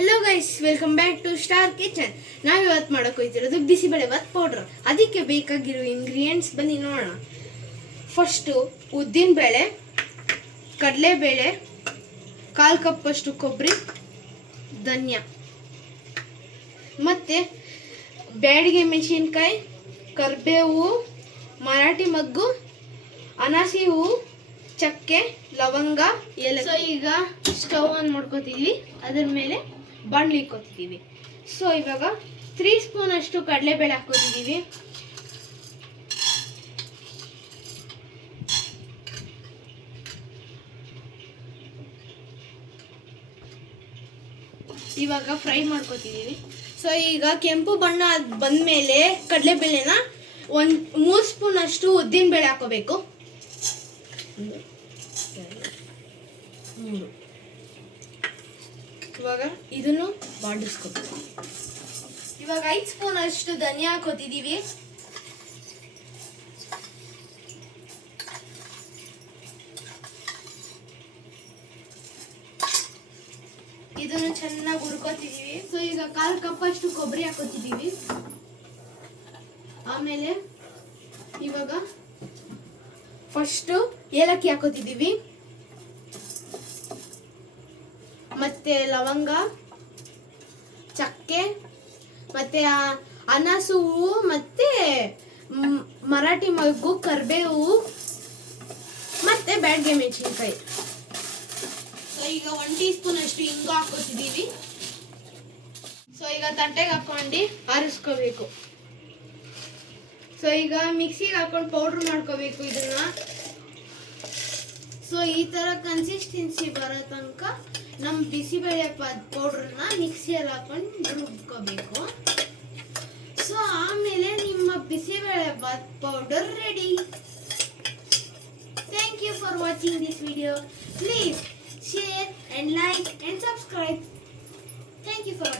Hello guys, welcome back to star kitchen. ನಾವು ಇವತ್ತು ಮಾಡೋಕೆ ಹೋಗ್ತಿರೋದು ಬಿಸಿಬೇಳೆಭಾತ್ ಪೌಡ್ರ್. ಅದಕ್ಕೆ ಬೇಕಾಗಿರೋ ಇಂಗ್ರೀಡಿಯೆಂಟ್ಸ್ ಬನ್ನಿ ನೋಡೋಣ. ಫಸ್ಟು ಉದ್ದಿನಬೇಳೆ, ಕಡಲೆಬೇಳೆ, 1/4 ಕಪ್ಪಷ್ಟು ಕೊಬ್ಬರಿ, ಧನಿಯಾ, ಮತ್ತು ಬ್ಯಾಡಿಗೆ ಮೆಣಸಿನ್ಕಾಯಿ, ಕರಿಬೇವು, ಮರಾಠಿ ಮಗ್ಗು, ಅನಾಸಿ ಹೂವು, ಚಕ್ಕೆ, ಲವಂಗ, ಏಲಕ್ಕಿ. ಸೊ ಈಗ ಸ್ಟವ್ ಆನ್ ಮಾಡ್ಕೋತೀವಿ, ಅದ್ರ ಮೇಲೆ ಬಾಣಲಿ ಇಕ್ಕೋತಿದ್ದೀವಿ. ಸೊ ಇವಾಗ 3 ಸ್ಪೂನ್ ಅಷ್ಟು ಕಡಲೆಬೇಳೆ ಹಾಕೋತಿದ್ದೀವಿ. ಇವಾಗ ಫ್ರೈ ಮಾಡ್ಕೋತಿದ್ದೀವಿ. ಸೊ ಈಗ ಕೆಂಪು ಬಣ್ಣ ಬಂದ್ಮೇಲೆ ಕಡಲೆಬೇಳೆನ 3 ಸ್ಪೂನ್ ಅಷ್ಟು ಉದ್ದಿನಬೇಳೆ ಹಾಕೋಬೇಕು. ಇವಾಗ ಇದನ್ನು ಬಾಡಿಸ್ಕೋಬೇಕು. ಇವಾಗ 5 ಸ್ಪೂನ್ ಅಷ್ಟು ಧನಿಯಾ ಹಾಕೋತಿದ್ದೀವಿ. ಇದನ್ನು ಚೆನ್ನಾಗಿ ಹುರ್ಕೋತಿದ್ದೀವಿ. ಸೊ ಈಗ 1/4 ಕಪ್ ಅಷ್ಟು ಕೊಬ್ಬರಿ ಹಾಕೋತಿದ್ದೀವಿ. ಆಮೇಲೆ ಇವಾಗ ಫಸ್ಟು ಏಲಕ್ಕಿ ಹಾಕೋತಿದ್ದೀವಿ, ಮತ್ತೆ ಲವಂಗ, ಚಕ್ಕೆ, ಮತ್ತೆ ಅನಾಸು ಹೂವು, ಮತ್ತೆ ಮರಾಠಿ ಮಗ್ಗು, ಕರಿಬೇವು, ಮತ್ತೆ ಬ್ಯಾಡ್ಗೆ ಮೆಣಸಿನ್ಕಾಯಿ. ಸೊ ಈಗ 1 ಟೀ ಸ್ಪೂನ್ ಅಷ್ಟು ಹಿಂಗು ಹಾಕೋತಿದ್ದೀವಿ. ಸೊ ಈಗ ತಟ್ಟೆಗೆ ಹಾಕೊಂಡು ಆರಿಸ್ಕೋಬೇಕು. ಸೊ ಈಗ ಮಿಕ್ಸಿಗೆ ಹಾಕೊಂಡು ಪೌಡ್ರ್ ಮಾಡ್ಕೋಬೇಕು ಇದನ್ನ. ಸೊ ಈ ತರ ಕನ್ಸಿಸ್ಟೆನ್ಸಿ ಬರೋ ತನಕ ನಮ್ಮ ಬಿಸಿಬೇಳೆ ಪೌಡ್ರನ್ನ ಮಿಕ್ಸಿಯಲ್ಲಿ ಹಾಕೊಂಡು ರುಬ್ಕೋಬೇಕು. ಸೊ ಆಮೇಲೆ ನಿಮ್ಮ bisibele powder ready. Thank you for watching this video. Please share and like and subscribe. Thank you for